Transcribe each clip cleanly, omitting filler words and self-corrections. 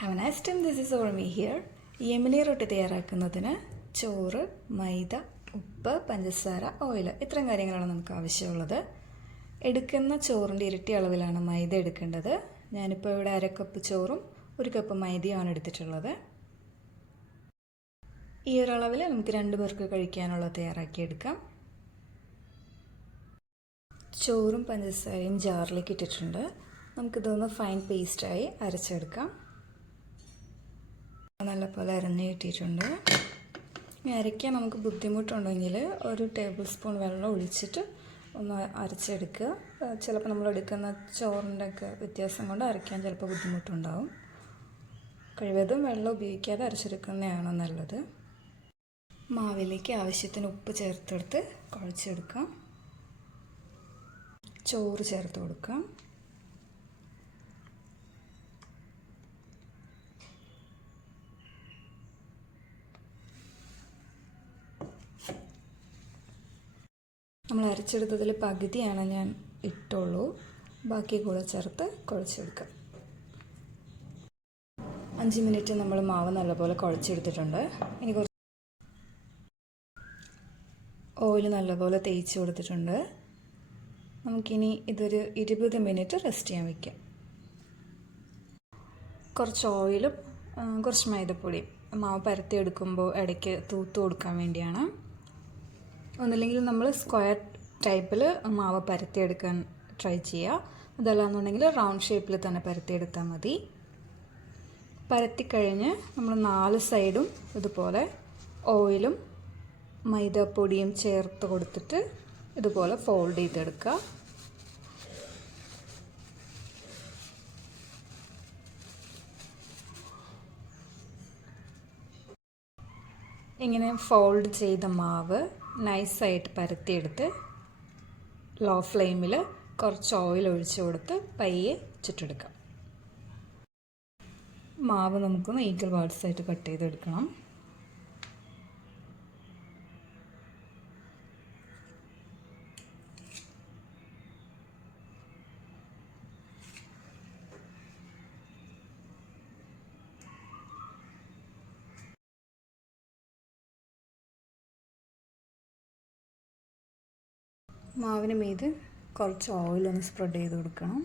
Have a nice time. This is Ormi here. Yemeni റൊട്ടി തയ്യാറാക്കുന്നതിന് ചോറ്, മൈദ, ഉപ്പ്, പഞ്ചസാര, ഓയിൽ ഇത്രയും കാര്യങ്ങളാണ് നമുക്ക് ആവശ്യമുള്ളത്. എടുക്കുന്ന ചോറിൻ്റെ ഇരട്ടി അളവിലാണ് മൈദ എടുക്കേണ്ടത്. ഞാനിപ്പോൾ ഇവിടെ 1/2 കപ്പ് ചോറും 1 കപ്പ് മൈദയുമാണ് എടുത്തിട്ടുള്ളത്. ഈ ഒരു അളവിൽ നമുക്ക് 2 പേർക്ക് കഴിക്കാനുള്ളത് തയ്യാറാക്കിയെടുക്കാം. ചോറും പഞ്ചസാരയും ജാറിലേക്ക് ഇട്ടിട്ടുണ്ട്. നമുക്കിതൊന്ന് ഫൈൻ പേസ്റ്റായി അരച്ചെടുക്കാം. നല്ലപോലെ അരഞ്ഞ് കിട്ടിയിട്ടുണ്ട്. ഇനി അരയ്ക്കാൻ നമുക്ക് ബുദ്ധിമുട്ടുണ്ടെങ്കിൽ 1 ടേബിൾ സ്പൂൺ വെള്ളം ഒഴിച്ചിട്ട് ഒന്ന് അരച്ചെടുക്കുക. ചിലപ്പോൾ നമ്മൾ എടുക്കുന്ന ചോറിൻ്റെ ഒക്കെ വ്യത്യാസം കൊണ്ട് അരയ്ക്കാൻ ചിലപ്പോൾ ബുദ്ധിമുട്ടുണ്ടാവും. കഴിവതും വെള്ളം ഉപയോഗിക്കാതെ അരച്ചെടുക്കുന്നതാണ് നല്ലത്. മാവിലേക്ക് ആവശ്യത്തിന് ഉപ്പ് ചേർത്തെടുത്ത് കുഴച്ചെടുക്കാം. ചോറ് ചേർത്ത് കൊടുക്കാം. നമ്മൾ അരച്ചെടുത്തതിൽ പകുതിയാണ് ഞാൻ ഇട്ടുള്ളൂ. ബാക്കി കൂടെ ചേർത്ത് കുഴച്ചെടുക്കാം. 5 മിനിറ്റ് നമ്മൾ മാവ് നല്ലപോലെ കുഴച്ചെടുത്തിട്ടുണ്ട്. ഇനി കുറച്ച് ഓയിൽ നല്ലപോലെ തേച്ച് കൊടുത്തിട്ടുണ്ട്. നമുക്കിനി ഇതൊരു 20 മിനിറ്റ് റെസ്റ്റ് ചെയ്യാൻ വയ്ക്കാം. കുറച്ച് ഓയിലും കുറച്ച് മൈദപ്പൊടിയും മാവ് പരത്തിയെടുക്കുമ്പോൾ ഇടയ്ക്ക് തൂത്ത് കൊടുക്കാൻ വേണ്ടിയാണ്. ഒന്നില്ലെങ്കിൽ നമ്മൾ സ്ക്വയർ ടൈപ്പിൽ മാവ് പരത്തിയെടുക്കാൻ ട്രൈ ചെയ്യുക. അതല്ലാന്നുണ്ടെങ്കിൽ റൗണ്ട് ഷേപ്പിൽ തന്നെ പരത്തിയെടുത്താൽ മതി. പരത്തിക്കഴിഞ്ഞ് നമ്മൾ 4 സൈഡും ഇതുപോലെ ഓയിലും മൈദപ്പൊടിയും ചേർത്ത് കൊടുത്തിട്ട് ഇതുപോലെ ഫോൾഡ് ചെയ്തെടുക്കുക. ഇങ്ങനെ ഫോൾഡ് ചെയ്ത മാവ് നൈസായിട്ട് പരത്തിയെടുത്ത് ലോ ഫ്ലെയിമിൽ കുറച്ച് ഓയിൽ ഒഴിച്ച് കൊടുത്ത് പയ്യെ ചുട്ടെടുക്കാം. മാവ് നമുക്കൊന്ന് ഈക്വൽ പാർട്സ് ആയിട്ട് കട്ട് ചെയ്തെടുക്കണം. മാവിന് മീത് കുറച്ച് ഓയിലൊന്ന് സ്പ്രെഡ് ചെയ്ത് കൊടുക്കണം.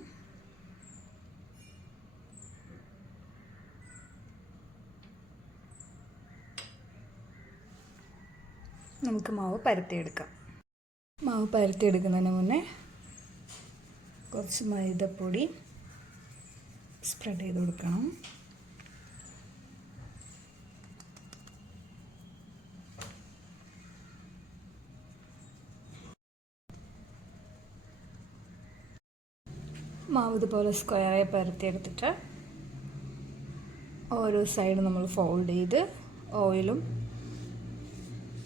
നമുക്ക് മാവ് പരത്തിയെടുക്കാം. മാവ് പരത്തിയെടുക്കുന്നതിന് മുന്നേ കുറച്ച് മൈദപ്പൊടി സ്പ്രെഡ് ചെയ്ത് കൊടുക്കണം. മാവ് ഇതുപോലെ സ്ക്വയറായി പരത്തിയെടുത്തിട്ട് ഓരോ സൈഡ് നമ്മൾ ഫോൾഡ് ചെയ്ത് ഓയിലും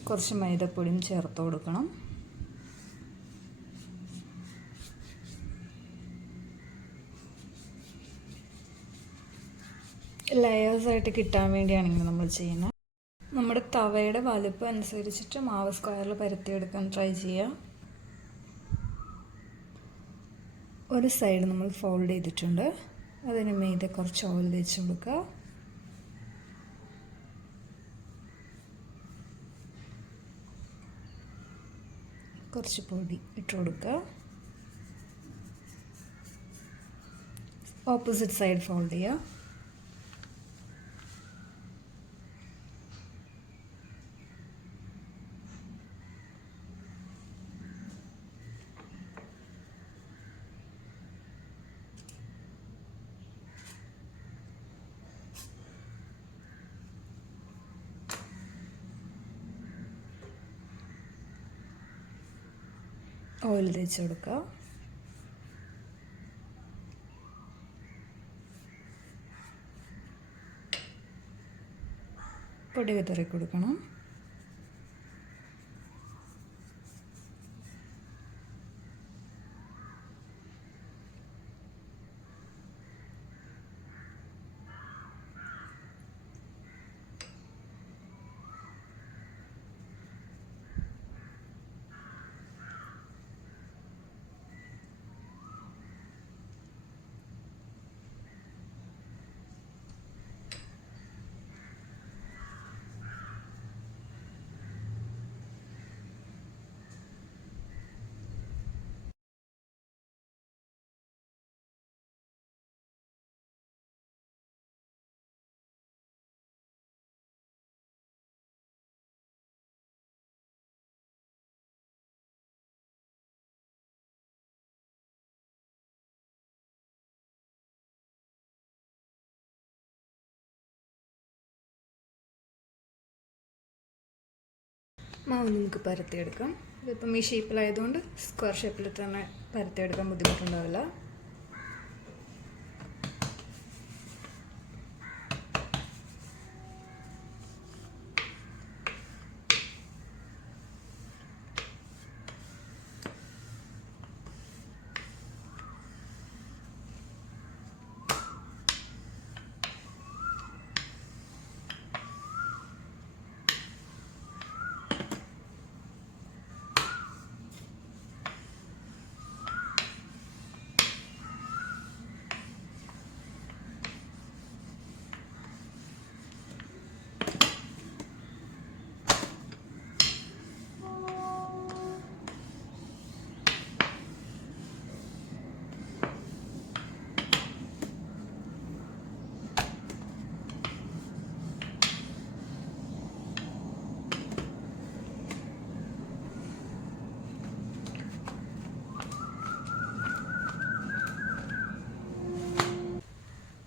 കുറച്ച് മൈദപ്പൊടിയും ചേർത്ത് കൊടുക്കണം. ലെയേഴ്സായിട്ട് കിട്ടാൻ വേണ്ടിയാണ് ഇങ്ങനെ നമ്മൾ ചെയ്യുന്നത്. നമ്മുടെ തവയുടെ വലുപ്പം അനുസരിച്ചിട്ട് മാവ് സ്ക്വയറിൽ പരത്തിയെടുക്കാൻ ട്രൈ ചെയ്യുക. ഒരു സൈഡ് നമ്മൾ ഫോൾഡ് ചെയ്തിട്ടുണ്ട്. അതിന് മീതെ കുറച്ച് ഓയിൽ തേച്ച് കൊടുക്കുക. കുറച്ച് പൊടി ഇട്ട് കൊടുക്കുക. ഓപ്പോസിറ്റ് സൈഡ് ഫോൾഡ് ചെയ്യുക. ഓയിൽ തേച്ച് കൊടുക്കുക. പൊടി വിതറി കൊടുക്കണം. മാവ് നമുക്ക് പരത്തിയെടുക്കാം. ഇതിപ്പം ഈ ഷേപ്പിലായതുകൊണ്ട് സ്ക്വയർ ഷേപ്പിൽ തന്നെ പരത്തിയെടുക്കാൻ ബുദ്ധിമുട്ടുണ്ടാവില്ല.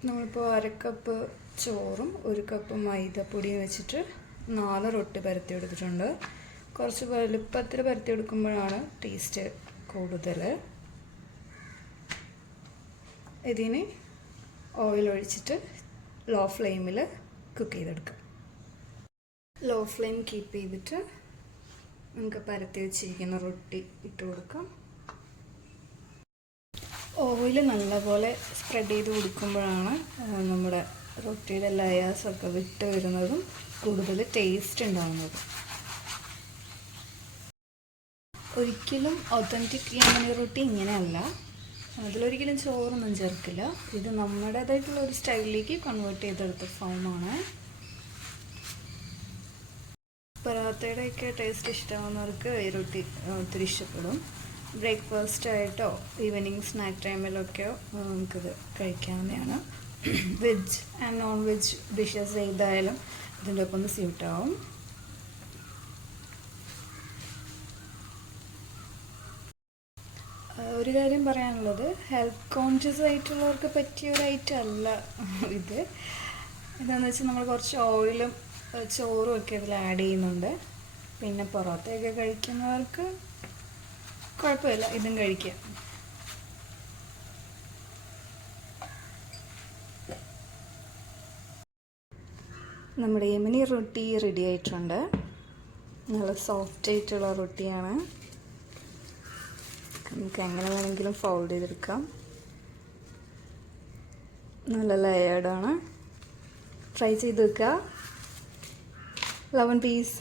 നമ്മളിപ്പോൾ 1/2 കപ്പ് ചോറും 1 കപ്പ് മൈദപ്പൊടിയും വെച്ചിട്ട് 4 റൊട്ടി പരത്തിയെടുത്തിട്ടുണ്ട്. കുറച്ച് വലുപ്പത്തിൽ പരത്തിയെടുക്കുമ്പോഴാണ് ടേസ്റ്റ് കൂടുതൽ. ഇതിന് ഓയിൽ ഒഴിച്ചിട്ട് ലോ ഫ്ലെയിമിൽ കുക്ക് ചെയ്തെടുക്കാം. ലോ ഫ്ലെയിം കീപ്പ് ചെയ്തിട്ട് നമുക്ക് പരത്തി വെച്ചിരിക്കുന്ന റൊട്ടി ഇട്ട് കൊടുക്കാം. ഓയിൽ നല്ലപോലെ സ്പ്രെഡ് ചെയ്ത് കൊടുക്കുമ്പോഴാണ് നമ്മുടെ റൊട്ടിയുടെ ലെയേഴ്സൊക്കെ വിട്ട് വരുന്നതും കൂടുതൽ ടേസ്റ്റ് ഉണ്ടാകുന്നത്. ഒരിക്കലും ഒതൻറ്റിക് യമനി റൊട്ടി ഇങ്ങനെയല്ല. അതിലൊരിക്കലും ചോറൊന്നും ചേർക്കില്ല. ഇത് നമ്മുടേതായിട്ടുള്ള ഒരു സ്റ്റൈലിലേക്ക് കൺവേർട്ട് ചെയ്തെടുത്ത ഫോമാണ്. പറാത്തയുടെയൊക്കെ ടേസ്റ്റ് ഇഷ്ടമാകുന്നവർക്ക് ഈ റൊട്ടി ഒത്തിരി ഇഷ്ടപ്പെടും. ബ്രേക്ക്ഫാസ്റ്റ് ആയിട്ടോ ഈവനിങ് സ്നാക്ക് ടൈമിലൊക്കെയോ നമുക്കിത് കഴിക്കാവുന്നതാണ്. Veg and non veg dishes ഏതായാലും ഇതിൻ്റെ ഒപ്പം ഒന്ന് സ്യൂട്ടാവും. ഒരു കാര്യം പറയാനുള്ളത്, ഹെൽത്ത് കോൺഷ്യസ് ആയിട്ടുള്ളവർക്ക് പറ്റിയ ഒരു ഐറ്റം അല്ല ഇത്. എന്താണെന്ന് വെച്ചാൽ നമ്മൾ കുറച്ച് ഓയിലും ചോറും ഒക്കെ ഇതിൽ ആഡ് ചെയ്യുന്നുണ്ട്. പിന്നെ പൊറോട്ടയൊക്കെ കഴിക്കുന്നവർക്ക് കുഴപ്പമില്ല, ഇതും കഴിക്കാം. നമ്മുടെ യമനി റൊട്ടി റെഡി ആയിട്ടുണ്ട്. നല്ല സോഫ്റ്റ് ആയിട്ടുള്ള റൊട്ടിയാണ്. നമുക്ക് എങ്ങനെ വേണമെങ്കിലും ഫോൾഡ് ചെയ്തെടുക്കാം. നല്ല ലെയേർഡാണ്. ട്രൈ ചെയ്ത് വെക്കുക. Love and piece.